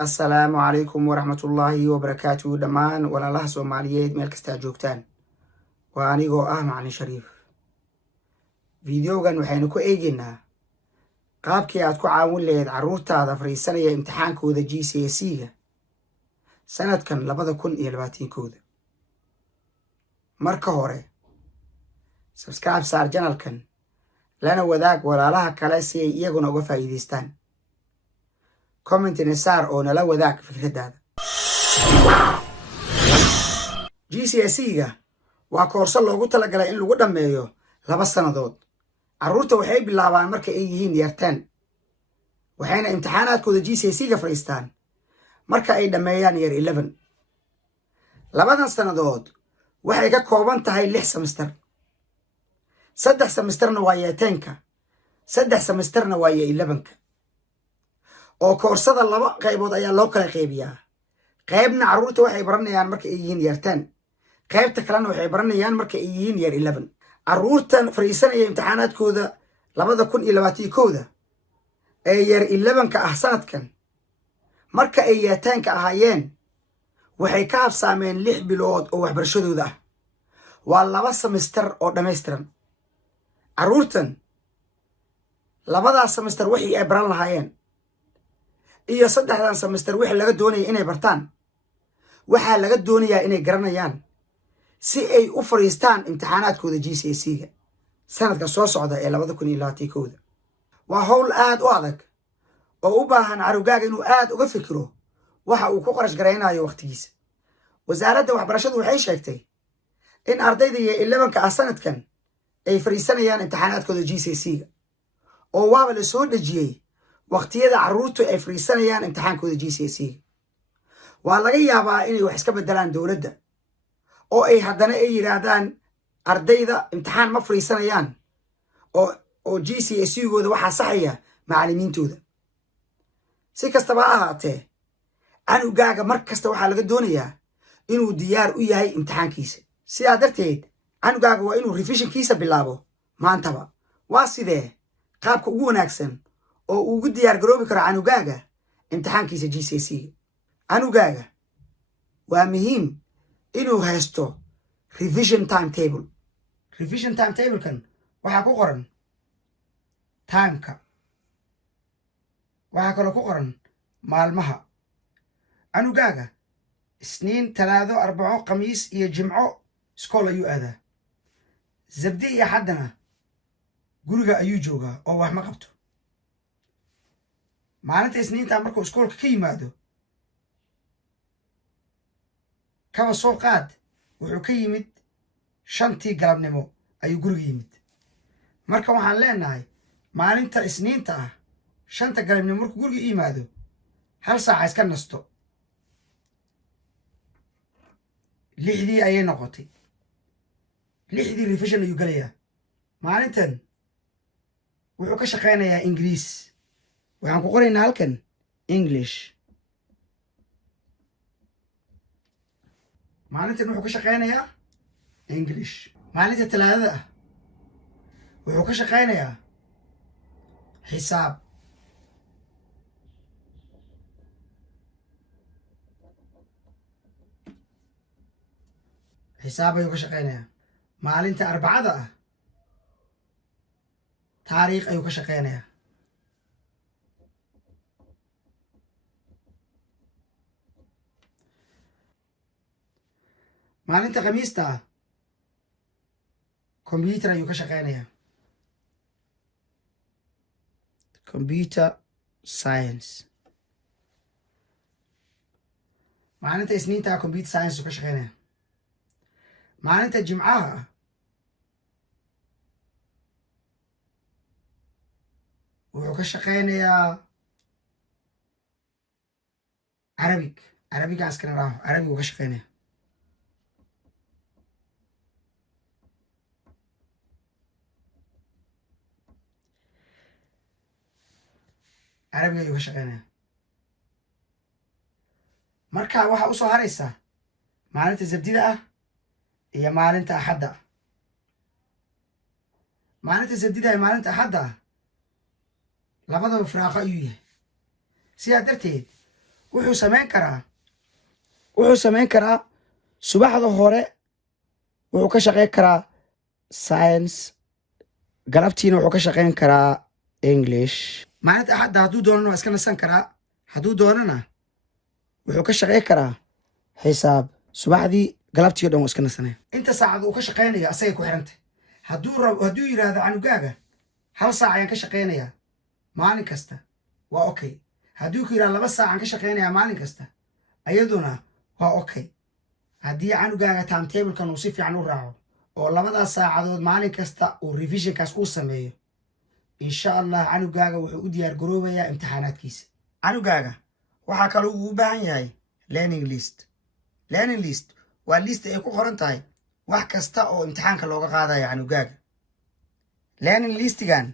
السلام عليكم ورحمة الله وبركاته دمان ولا الله سوماليات ميل كستا جوجتان وانيغو معلن شريف فيديوغان waxaynu ku eegaynaa qaabkii aad ku caawin lahayd carruurtaada fariisanaya imtixaankooda GCSE-ga sanadkan 2020 marka hore subscribe saar channelkan lana wadaag walaalaha kale si ay iyaguna uga faa'iideystaan comment saar oo nala wadaag fikradaada. GCSE-ga waa koorso loogu talagalay in lagu dhameeyo 2 sanadood. carruurta waxay bilaabaan marka ay yihiin yartaan waxayna imtixaanaadkooda GCSE-ga fariistaan marka ay dhameeyaan year 11. 2 sanadood waxay ka kooban tahay 6 semester. 3 semesterna waa year 10-ka, 3 semesterna waa year 11-ka. oo koorsada 2 qaybood ayaa loo kala qaybiyaa. qaybna carruurta waxay baranayaan marka ay yihiin year 10, qaybta kalena waxay baranayaan marka ay yihiin year 11. carruurtan fariisanaya imtixaanaadkooda 2021 ee year 11-ka ah sanadkan marka ay year 10-ka ahaayeen waxay ka habsaameen 6 bilood oo waxbarashadooda ah. waa 2 semester oo dhammaystiran. carruurtan 2 semester wixii ay baran lahaayeen iyo 3 semester wixii laga doonaya inay bartaan waxaa laga doonayaa inay garanayaan si ay u fariistaan imtixaanaadkooda GCSE-ga sanadka soo socda ee 2021. waa hawl aad u adag oo u baahan carruurgaaga inuu aad uga fikiro waxa uu ku qarash garaynayo waqtigiisa. wasaaradda waxbarashadu waxay sheegtay in ardayda year 11-ka ah sanadkan ay fariisanayaan imtixaanaadkooda GCSE-ga oo waaba la soo dhejiyey waqtiyada carruurtu ay fariisanayaan imtixaankooda GCSE-ga. waa laga yaabaa inay wax iska bedelaan dowladda oo ay haddana ay yiraahdaan ardayda imtixaan ma fariisanayaan oo GCSE-gooda waxaa saxaya macallimiintooda. si kastaba ha ahaatee canugaaga mar kasta waxaa laga doonayaa inuu diyaar u yahay imtixaankiisa. sidaa darteed canugaaga waa inuu revisionkiisa bilaabo maantaba. waa sidee qaabka ugu wanaagsan oo uu ugu diyaar garoobi karo canugaaga imtixaankiisa GCSE-ga. canugaaga waa muhiim inuu haysto revision timetable. revision timetable-kan waxaa ku qoran timeka, waxaa kaloo ku qoran maalmaha. canugaaga isniin, talaado, arbaco, khamiis iyo jimco iskool ayuu aadaa. sabdi iyo xaddana guriga ayuu joogaa oo wax ma qabto. maalinta isniinta markuu iskoolka ka yimaado kaba soo qaad wuxuu ka yimid 5tii galabnimo ayuu guriga yimid. marka waxaan leenahay maalinta isniinta ah 5ta galabnimo markuu guriga yimaado 1 saaca iska nasto. 6dii ayay noqotay. 6dii revision ayuu galayaa. maalintan wuxuu ka shaqaynayaa ingiriis. waxaan ku qoraynaa halkan English. maalintan wuxuu ka shaqaynayaa English. maalinta talaadada ah wuxuu ka shaqaynayaa xisaab. xisaab ayuu ka shaqaynayaa. maalinta arbacada ah taariikh ayuu ka shaqaynayaa. maalinta khamiista ah computer ayuu ka shaqaynayaa. computer science. maalinta isniinta ah computer science ayuu ka shaqaynayaa. maalinta jimcaha ah wuxuu ka shaqaynayaa carabigaas kana raaxo carabigu ka shaqaynaya. carabiga ayuu ka shaqaynaya. marka waxaa usoo haraysaa maalinta sabdida ah iyo maalinta axadda ah. maalinta sabdida iyo maalinta axadda ah labadaba firaaqo ayuu yahay. sidaa darteed wuxuu samayn karaa subaxda hore wuxuu ka shaqayn karaa science, galabtiina wuxuu ka shaqayn karaa English. maalinta axadda hadduu doonana waa iska nasan karaa, hadduu doonana wuxuu ka shaqayn karaa xisaab. subaxdii galabtii oo dhan waa iska nasanaya. inta saacad uu ka shaqaynayo asagay ku xirantay. hadduu yidhaahdo canugaaga 1 saac ayaan ka shaqaynayaa maalin kasta, waa okay. hadduu ku yidhahdo 2 saacaan ka shaqaynayaa maalin kasta, ayaduna waa okay. haddii canugaaga timetable-kan uu si fiican u raaco oo 2 saacadood maalin kasta uu revisionkaas uu sameeyo, insha allah canugaaga wuxuu u diyaar garoobayaa imtixaanaadkiisa. canugaaga waxaa kaloo uu u baahan yahay learning list. learning list waa list ay ku qoran tahay wax kasta oo imtixaanka looga qaadayo canugaaga. learning listigan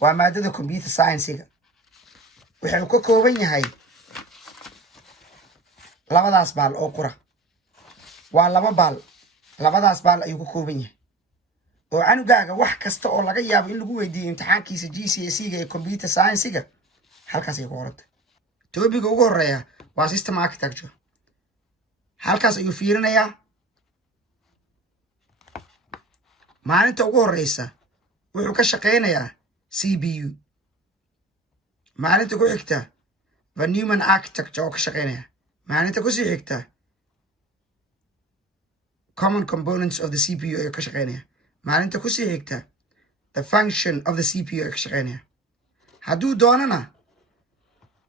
waa maadada computer science-ga. wuxuu ka kooban yahay 2 baal oo qura. waa 2 baal. 2daas baal ayuu ka kooban yahay oo canugaaga wax kasta oo laga yaabo in lagu weydiiyo imtixaankiisa GCSE-ga ee computer science-ga halkaas ay ku qorantay. topiga ugu horeeya waa system architecture. halkaas ayuu fiirinayaa. maalinta ugu horeysa wuxuu ka shaqaynayaa CPU. maalinta ku xigta the Neumann architecture oo ka shaqaynaya. maalinta ku sii xigta common components of the CPU ayuu ka shaqaynaya. maalinta ku sii xigta the function of the CPU ayuu ka shaqaynaya. hadduu doonana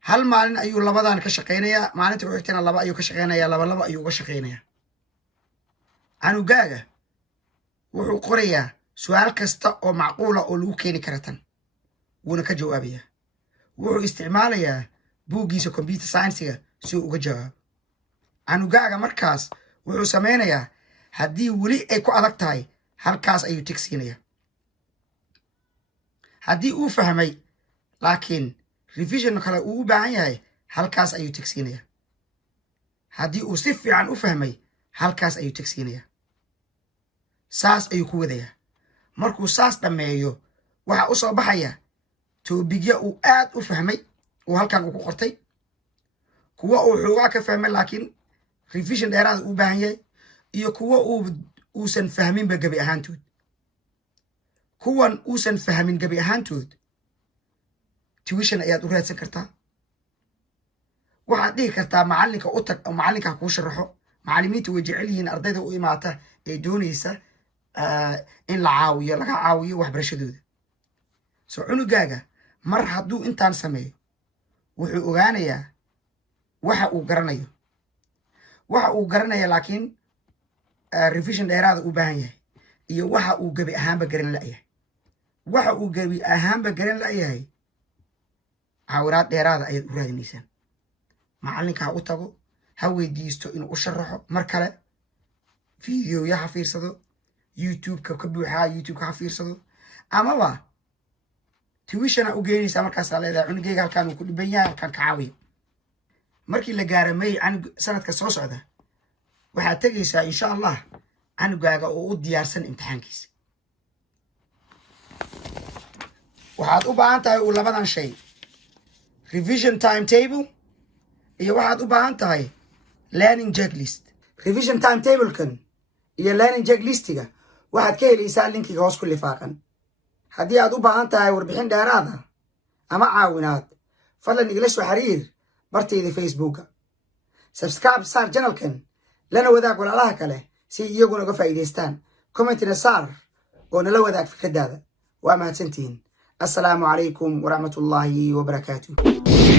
1 maalin ayuu 2dan ka shaqaynayaa, maalinta ku xigtana 2 ayuu ka shaqaynayaa, 2 ayuu uga shaqaynayaa. canugaaga wuxuu qorayaa su'aal kasta oo macquula oo lagu keeni kara tan, wuuna ka jawaabayaa. wuxuu isticmaalayaa buuggiisa computer science-ga si uu uga jawaabo. canugaaga markaas wuxuu samaynayaa haddii weli ay ku adag tahay halkaas ayuu tig siinayaa. haddii uu fahmay laakiin revision kale uu u baahan yahay halkaas ayuu tig siinayaa. haddii uu si fiican u fahmay halkaas ayuu tig siinayaa. saas ayuu ku wadayaa. markuu saas dhammeeyo waxaa u soo baxaya toobigya uu aad u fahmay uu halkan uu ku qortay, kuwa uu xoogaa ka fahmay laakiin revision dheeraada u baahan yahay, iyo kuwa uusan fahminba gebi ahaantood. kuwan uusan fahmin gebi ahaantood tuition ayaad u raadsan kartaa. waxaad dhihi kartaa macallinka u tag oo macallinka kuu sharaxo. macallimiintu way jecel yihiin ardayda u imaata ee doonaysa in la caawiyo, laga caawiyo waxbarashadooda. soo cunugaaga mar hadduu intaan sameeyo wuxuu ogaanayaa waxa uu garanayo. waxa uu garanaya laakiin revision dheeraada u baahan yahay, iyo waxa uu gebi ahaanba garan la'yahay. waxa uu gebi ahaanba garan la'yahay caawinaad dheeraada ayaad u raadinaysaan. macallinka ha u tago, ha weydiisto inuu u sharaxo. mar kale fiidiyoya ha fiirsado, youtube-ka ka buuxaa youtube-ka ha fiirsado, amaba tuition u geynaysaa. markaasaa leedahay cunugeyga halkaan uu ku dhiban yahay, halkaan ka caawiya. markii la gaaro May sanadka soo socda waxaad tegaysaa insha allah canugaaga oo u diyaarsan imtixaankiisa. waxaad u baahan tahay uu 2dan shay, revision timetable iyo waxaad u baahan tahay learning checklist. revision timetable-kan iyo learning checklistiga waxaad ka helaysaa linkiga hoos ku lifaaqan. haddii aad u baahan tahay warbixin dheeraada ama caawinaad, fadlan igala soo xiriir bartayda Facebooka. subscribe saar channelkan, lana wadaag walaalaha kale si iyaguna uga faa'iidaystaan. commentina saar oo nala wadaag fikradaada. waa mahadsantihiin. assalaamu calaykum waraxmatullaahi wabarakaatuh.